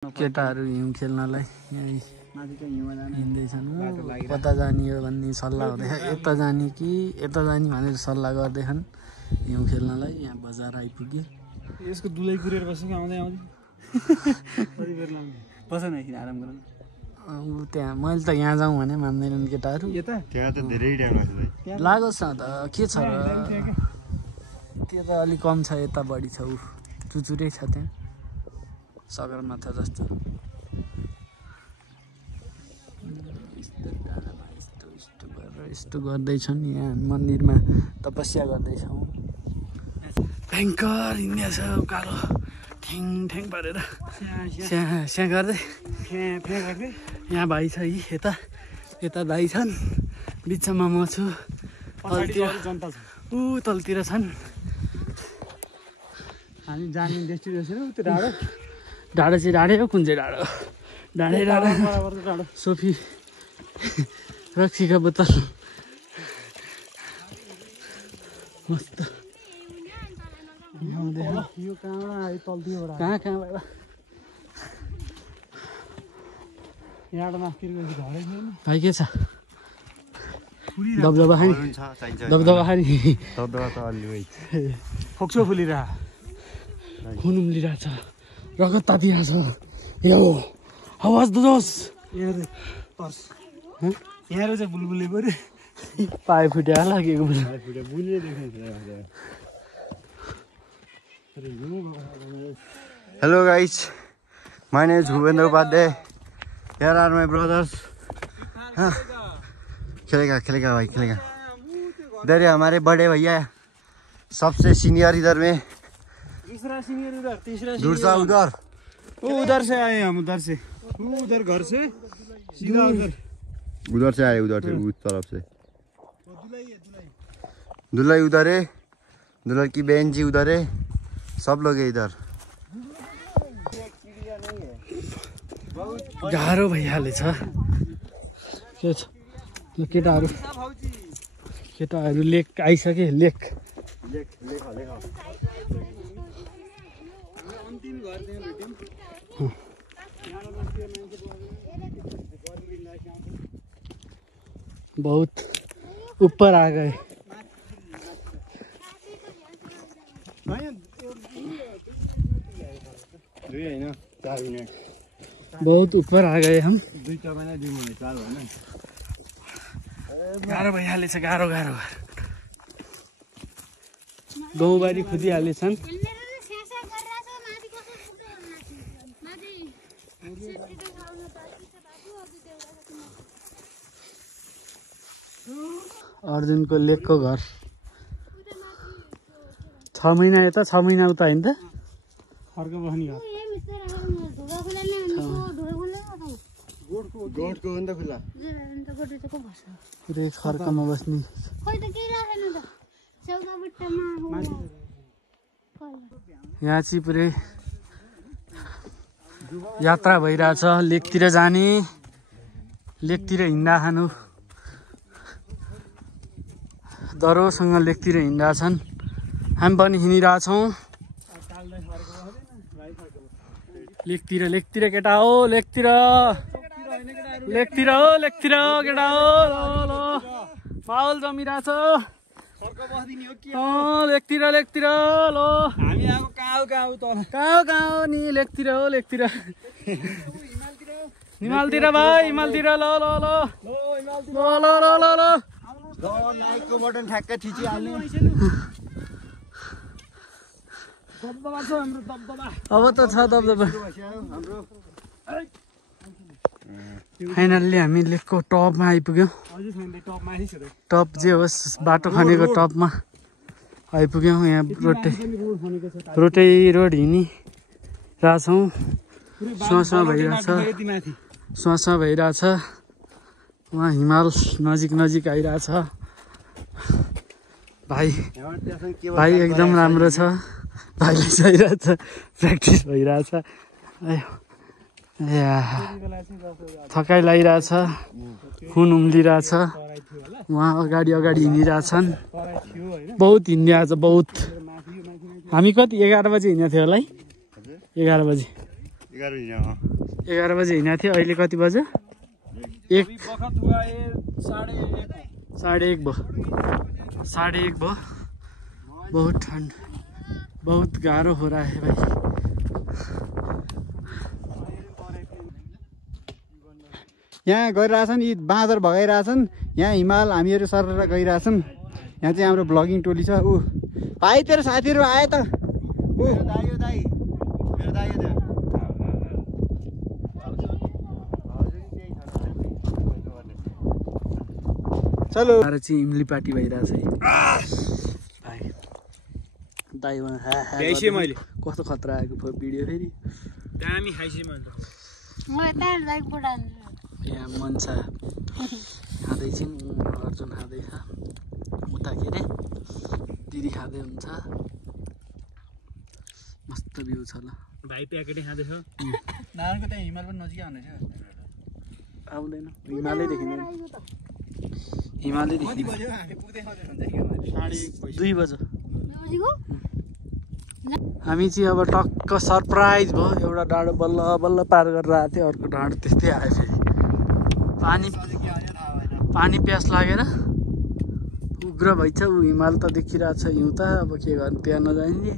केटाहरू हिउँ खेल्नलाई हिँड्दैछन् कता जाने हो भन्ने सल्लाह हुँदैछ यता जाने कि यता जाने भनेर सल्लाह गर्दैछन् हिउँ खेल्नलाई यहाँ बजार आइपुग्यो यसको दुलै कुरेर बसेको आउँदै आउँदै बसन एकछिन आराम गरौँ त्यहाँ मैले त यहाँ जाउँ भने मान्दैनन् केटाहरू त्यहाँ त धेरै टाइम लागोस् न त के छ र त्यो त अलिक कम छ यता बढी छ ऊ चुचुरै छ त्यहाँ सगरमाथा जस्तो यस्तो गर्दैछन् यहाँ मन्दिरमा तपस्या गर्दैछौँ भयङ्कर हिँड्ने छ उकालो ठ्याङ ठ्याङ पारेर स्या गर्दै यहाँ भाइ छ यी यता यता दाइ छन् बिचमा म छु ऊ तलतिर छन् हामी जाने डेस्टिनेसन हो त्यो डाँडो डाँडो चाहिँ डाँडै हो कुन चाहिँ डाँडो डाँडै डाँडो सोफी रक्सीका बोतल मस्त यो कहाँबाट आयो तलतिरबाट कहाँबाट यहाँबाट मास्तिर गएपछि घरै छैन भाइ के छ दबदबा खाने दबदबा खाने दबदबा त अलि फोक्सो फुलिरह खुन उम्लिरहेछ रगत तातिरहेछ यो आवाज दोस् यहाँ चाहिँ बुलबुले पऱ्यो पाए फुट्यो होला के बुलले देखाइन्छ Hello guys, my name is Bhupendra Upadhyay. Here are my brothers. खेलेगा भाई खेलेगा। इधर हमारे बड़े भैया सबसे सीनियर इधर में। दूसरा सीनियर उधर, तीसरा दूसरा उधर। उधर से आए हम उधर से। उधर घर से सीधा उधर से आए उधर से उस तरफ से। दुल्हन उधर है, दुल्हन की बहन जी उधर है, सब लोग है इधर। गाह्रो भइहालेछ के छ केटाहरू लेक आइसके लेक बहुत ऊपर आ गए बहुत ऊपर आ गए हम गाह्रो भइहालेछ गाह्रो गाउँबारी खुदिहालेछन् अर्जुनको लेकको घर 6 महिना यता 6 महिना उता होइन त अर्को बस्ने घर गोठको हो नि त खुल्ला पुरै खर्कमा बस्ने यहाँ चाहिँ पुरै यात्रा भइरहेछ लेकतिर जाने लेकतिर हिँड्दा खानु दरोसँग लेकतिर हिँड्दा छन् हामी पनि हिँडिरहेछौँ लेकतिर केटा हो लेकतिर केटा हो ल माहौल जमिरहेछ लेकतिर ल हामी आएको कहाँ हो तल कहाँ हो नि लेकतिर हिमालतिर भाइ हिमालतिर ल लाइकको बटन ठ्याक्कै थिचिहाल्ने अब त छ दबदबा फाइनल्ली हामी लेकको टपमा आइपुग्यौँ टप जे होस् बाटो खनेको टपमा आइपुग्यौँ यहाँ रोटै रोड हिँडिरहेछौँ सुवा भइरहेछ उहाँ हिमाल नजिक आइरहेछ भाइ एकदम राम्रो छ भाइले चाहिरहेछ प्र्याक्टिस भइरहेछ थकाइ लागिरहेछ खुन उम्लिरहेछ उहाँ अगाडि हिँडिरहेछन् बहुत हिँडिरहेछ बहुत हामी कति 11 बजे हिँडेको थियो होला है 11 बजे 11 बजे हिँडेको थियो। अहिले कति बज्यो? 1 साढे 1 भयो। बहुत ठंड, बहुत गाह्रो हो रहा है भाई। यहाँ गइरहेछन् यी बाँदर भगाइरहेछन्। यहाँ हिमाल हामीहरू सरेर गइरहेछन्। यहाँ चाहिँ हाम्रो ब्लगिङ टोली छ। ऊ भाइ तेरो साथीहरू आए त। चलो चाहिँ इमली पार्टी भइरहेछ है भाइ। दाइमा मैले कस्तो खतरा आएको भिडियो फेरि दामी खाइसकेँ मैले त। यहाँ मन्सा खाँदैछिन्, अर्जुन खाँदैछ, उता के अरे दिदी खाँदै हुन्छ। मस्त भ्यू छ ल। भाइ प्याकेटै खाँदैछ। नारायणको त्यहाँ हिमाल पनि नजिकै आउने छ। आउँदैन, हिमालै देखिँदैन। हिमालै देखिँदैन। 2 बज्यो। हामी चाहिँ अब टक्क सरप्राइज भयो। एउटा डाँडो बल्ल बल्ल पार गरेर आएको थियो, अर्को डाँडो त्यस्तै आयो फेरि। पानी प्यास लागेर उग्र भइछ। ऊ हिमाल त देखिरहेको छ हिउँ त। अब के गर्नु, त्यहाँ नजाइने।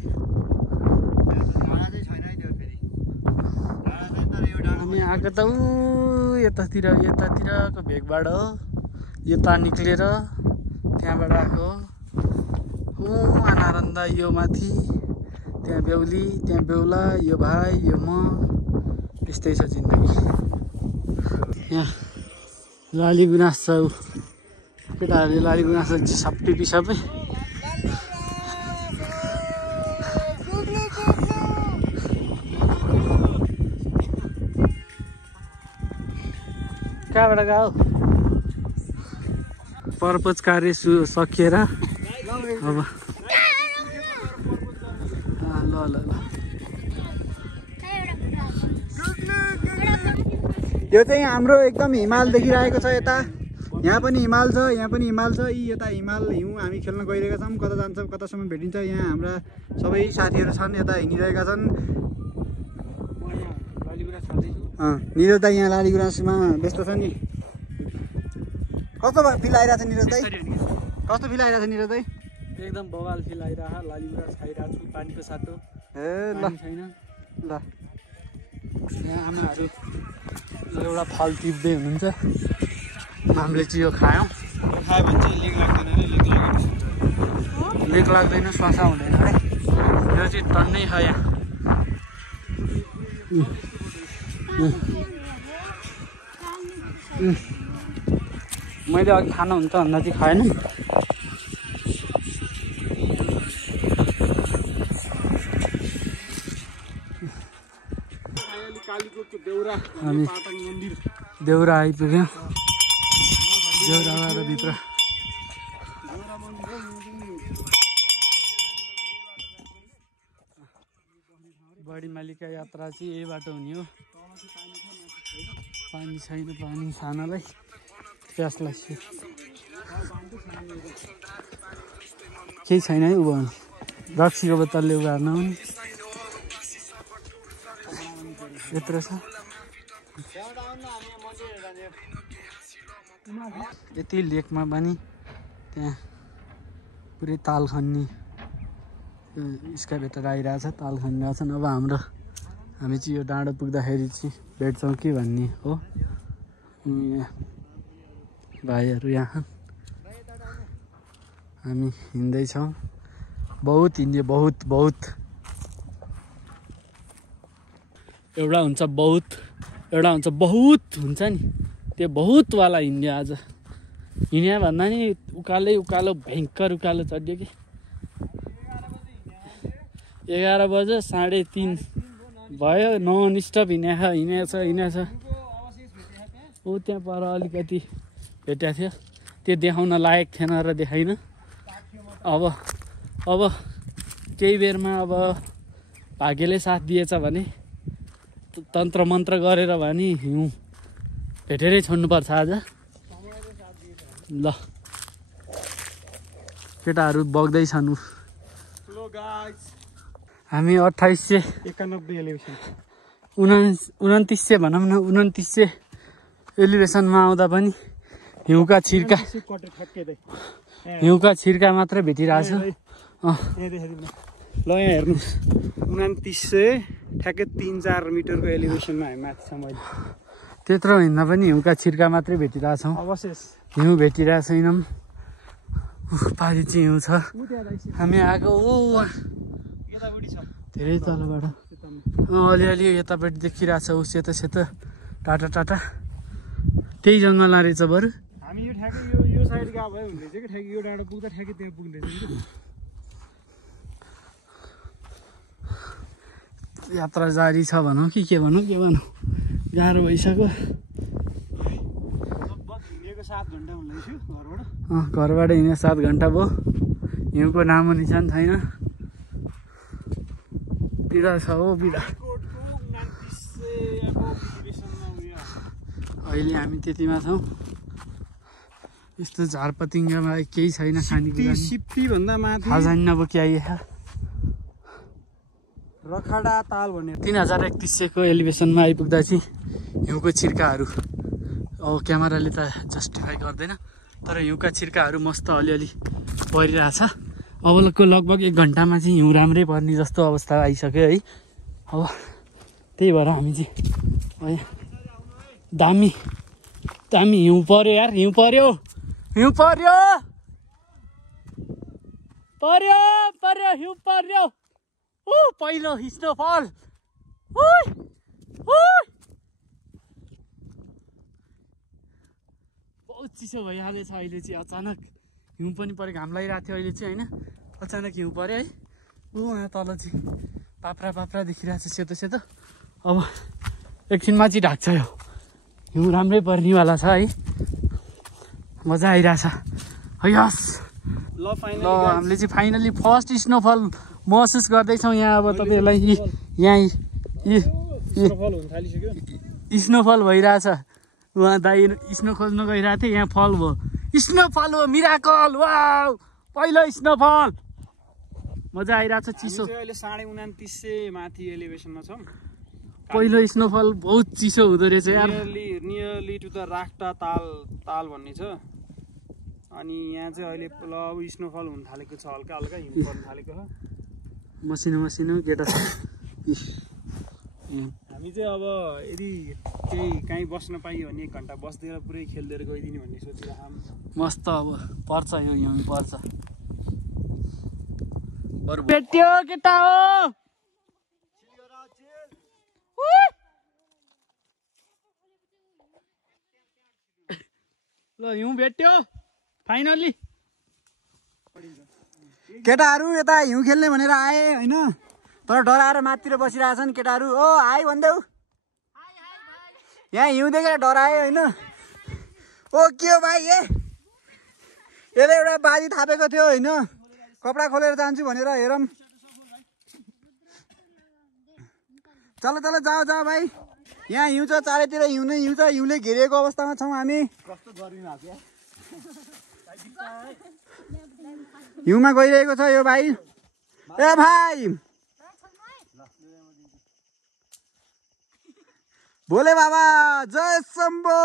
हामी आएको त ऊ यतातिरको भेगबाट हो। यता निक्लेर त्यहाँबाट आएको हो। नारन्दा यो माथि, त्यहाँ बेहुली, त्यहाँ बेहुला, यो भाइ, यो म। त्यस्तै छ जिन्दगी। यहाँ लाली गुनास छ। केटाहरूले लाली गुनास सबै सबै कहाँबाट गयो? पर्पज कार्य सकिएर अब ल ल ल यो चाहिँ हाम्रो एकदम हिमाल देखिरहेको छ। यता यहाँ पनि हिमाल छ, यहाँ पनि हिमाल छ। यी यता हिमाल हिउँ हामी खेल्न गइरहेका छौँ। कता जान्छौँ, कतासम्म भेटिन्छ। यहाँ हाम्रा सबै साथीहरू छन्, यता हिँडिरहेका छन्। निरज दाई यहाँ लाली गुराँसमा व्यस्त छ नि। कस्तो फिल आइरहेको छ निरज दाई? कस्तो फिल आइरहेको छ निरज दाई? एकदम बवाल फिल आइरहेको। लाली गुराँस खाइरहेको छु, पानीको साटो। ए ल छैन ल। यहाँ आमाहरू एउटा फल टिप्दै हुनुहुन्छ। हामीले चाहिँ यो खायौँ। खायो भने चाहिँ लेक लाग्दैन, स्वासा हुँदैन है। यो चाहिँ टन्नै छ यहाँ। मैले अघि खानुहुन्छ भन्दा चाहिँ खाएन। हामी देउरा आइपुग्यौँ। देउराबाट भित्र बढी मालिका यात्रा चाहिँ यही बाटो हुने हो। पानी छैन, पानी खानलाई प्यास लाग्छ। केही छैन है उभाउनु। रक्सीको बोतलले उभार्न आउने यत्रो छ। यति लेकमा पनि त्यहाँ पुरै ताल खन्ने स्काइभेटर आइरहेछ, ताल खनिरहेछन्। अब हामी चाहिँ यो डाँडो पुग्दाखेरि चाहिँ भेट्छौँ कि भन्ने हो। भाइहरू यहाँ हामी हिँड्दैछौँ। बहुत हिँड्यो, बहुत एउटा हुन्छ बहुत, एउटा हुन्छ बहुत हुन्छ नि। त्यो बहुतवाला हिँड्यो आज। हिँड्यो भन्दा नि उकालो भयङ्कर उकालो चढ्यो कि। 11 बज्यो, 3:30 भयो। नन स्टप हिँडेछ। ऊ त्यहाँ पर अलिकति भेटेको थियो, त्यो देखाउन लायक थिएन र देखाइन। अब केही बेरमा अब भाग्यले साथ दिएछ भने, तन्त्र मन्त्र गरेर भने हिउँ भेटेरै छोड्नुपर्छ आज। ल केटाहरू बग्दैछन्। हामी 2891 एलिभेसन 2900 भनौँ न 2900 एलिभेसनमा आउँदा पनि हिउँका छिर्का मात्र भेटिरहेछ। ल यहाँ हेर्नुहोस् 2900 ठ्याक्कै 3-4 मिटरको एलिभेसनमा हामी माथि छौँ अहिले। त्यत्रो हिँड्दा पनि हिउँका छिर्का मात्रै भेटिरहेछौँ, अवशेष हिउँ भेटिरहेको छैनौँ। पारी चाहिँ हिउँ छ। हामी आएको धेरै तलबाट अलिअलि यतापट्टि देखिरहेछ उस यता सेता टाटा टाटा त्यही जङ्गल रहेछ बरु। हामी यो ठ्याक्कै यो साइड गएको भए हुँदैछ कि ठ्याक्कै यो डाँडो पुग्दा ठ्याक्कै त्यहाँ पुग्दैछ कि। यात्रा जारी छ भनौँ कि के भनौँ गाह्रो भइसक्यो। लगभग हिँडेको 7 घन्टा हुँदैछ घरबाट। घरबाट हिँडेको 7 घन्टा भयो। हिउँको नामो निशान छैन। पीडा छ हो पीडा। अहिले हामी त्यतिमा छौँ। यस्तो झारपतिङ्गमा केही छैन खानेकुरा। सिप्पी भन्दा माथि खाजानी अब के आइए रखडा ताल भन्ने 3100 को एलिभेसनमा आइपुग्दा चाहिँ हिउँको छिर्काहरू अब क्यामेराले त जस्टिफाई गर्दैन, तर हिउँका छिर्काहरू मस्त अलिअलि परिरहेछ। अबको लगभग 1 घन्टामा चाहिँ हिउँ राम्रै पर्ने जस्तो अवस्था आइसक्यो है। अब त्यही भएर हामी चाहिँ दामी हिउँ पर्यो यार, हिउँ पर्यो हिउँ पर्यो पहिलो स्नोफल। बहुत चिसो भइहालेछ अहिले चाहिँ। अचानक हिउँ पनि पऱ्यो, घाम लागिरहेको थियो अहिले चाहिँ होइन, अचानक हिउँ पऱ्यो है। यहाँ तल चाहिँ पाप्रा देखिरहेको छ सेतो। अब एकछिनमा चाहिँ ढाक्छ यो हिउँ, राम्रै पर्नेवाला छ है। मजा आइरहेछ यस। ल हामीले चाहिँ फाइनली फर्स्ट स्नोफल महसुस गर्दैछौँ यहाँ। अब तपाईँहरूलाई यहाँ स्नोफल हुन थालिसक्यो। स्नोफल भइरहेछ। उहाँ दाइ स्नो खोज्न गइरहेको थियो, यहाँ फल भयो, स्नोफल हो, मिराकल। वाउ पहिलो स्नोफल। मजा आइरहेछ। चिसो अहिले 29.5 माथि एलिभेसनमा छौँ। पहिलो स्नोफल बहुत चिसो हुँदो रहेछ यार। नियरली टु द राक्टा ताल भन्ने छ। अनि यहाँ चाहिँ अहिले अब स्नोफल हुन थालेको छ, हल्का हिउँ पर्न थालेको छ। मसिनो केटा हामी चाहिँ अब यदि केही कहीँ बस्न पाइयो भने 1 घन्टा बस्दिएर पुरै खेल्दै गइदिने भन्ने सोचिरहेको। मस्त अब पर्छ यो हिउँ पर्छ। भेट्यो केटा हो। ल हिउँ भेट्यो फाइनली। केटाहरू यता हिउँ खेल्ने भनेर आए होइन, तर डराएर माथितिर बसिरहेछन् केटाहरू। ओ हाई भन्देऊ। यहाँ हिउँ देखेर डराए होइन। ओ के हो भाइ यसले एउटा बाजी थापेको थियो होइन, कपडा खोलेर जान्छु भनेर। हेरौँ चलो जाऊ भाइ। यहाँ हिउँ छ, चारैतिर हिउँ नै हिउँ छ। हिउँले घेरिएको अवस्थामा छौँ हामी। हिउँमा गइरहेको छ यो भाइ। ए भाइ भोले बाबा जय शम्भो।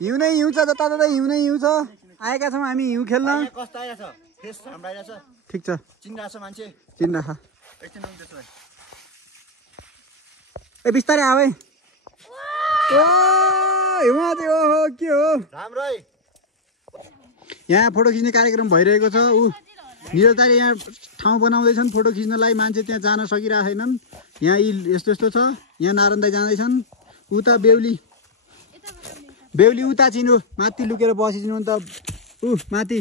हिउँ नै हिउँ छ, जताततै हिउँ नै हिउँ छ। आएका छौँ हामी हिउँ खेल्न। कस्तो आइरहेछ? फेस राम्रो आइरहेछ। ठिक छ, चिन्रहेछ मान्छे, चिन्ह। एकछिन त्यसो भए ए बिस्तारै आऊ है। ओ हिउँमा चाहिँ ओहो के हो राम्रो है। यहाँ फोटो खिच्ने कार्यक्रम भइरहेको छ। निरताले यहाँ ठाउँ बनाउँदैछन् फोटो खिच्नलाई। मान्छे त्यहाँ जान सकिरहेको छैनन्। यहाँ यस्तो छ। यहाँ नारायण दाइ जाँदैछन्। उता बेहुली उता चिनो माथि लुकेर बसिदिनु नि त। माथि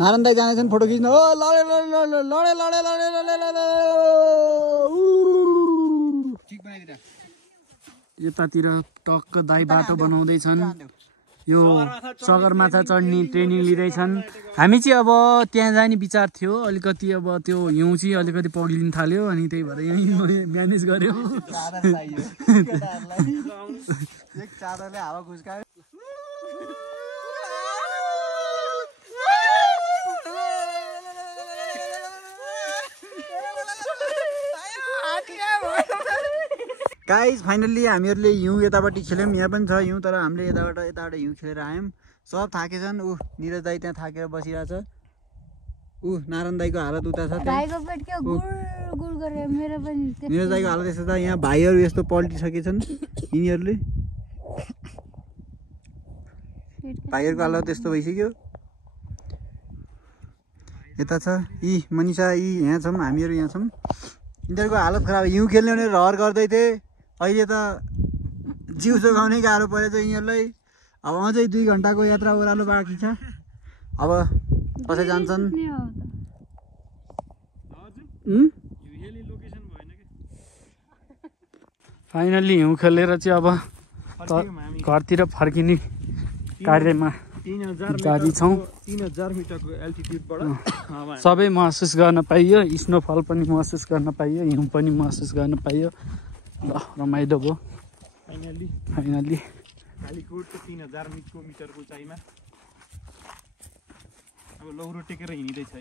नारायण दाइ जाँदैछन् फोटो खिच्न। ओ लडे यतातिर टक्क दाइ बाटो बनाउँदैछन्। यो सगरमाथा चढ्ने ट्रेनिङ लिँदैछन्। हामी चाहिँ अब त्यहाँ जाने विचार थियो, अलिकति अब त्यो हिउँ चाहिँ अलिकति पग्लिन थाल्यो अनि त्यही भएर यहीँ म्यानेज गर्यो। गाइज फाइनल्ली हामीहरूले हिउँ यतापट्टि खेल्यौँ, यहाँ पनि छ हिउँ, तर हामीले यताबाट हिउँ खेलेर आयौँ। सब थाकेछन्। ऊ निरज दाई त्यहाँ थाकेर बसिरहेछ। ऊ नारायण दाईको हालत उता छ। निरज दाईको हालत यस्तो छ। यहाँ भाइहरू यस्तो पल्टिसकेछन्। यिनीहरूले भाइहरूको हालत यस्तो भइसक्यो। यता छ यी मनिषा, यी यहाँ छौँ, हामीहरू यहाँ छौँ। यिनीहरूको हालत खराब। हिउँ खेल्ने भने रहर गर्दै थिए, अहिले त जिउ जोगाउनै गाह्रो परेछ यिनीहरूलाई। अब अझै 2 घन्टाको यात्रा ओह्रालो बाँकी छ। अब कसै जान्छन्। फाइनल्ली हिउँ खेलेर चाहिँ अब घरतिर फर्किने कार्यमा जारी छौँ। 3000 मिटरको एल्टिट्युडबाट सबै महसुस गर्न पाइयो, स्नोफल पनि महसुस गर्न पाइयो, हिउँ पनि महसुस गर्न पाइयो। ल रमाइलो भयो फाइनल्ली। कालीकोटको 3000 मिटरको उचाइमा अब लौरो टेकेर हिँडिँदैछ।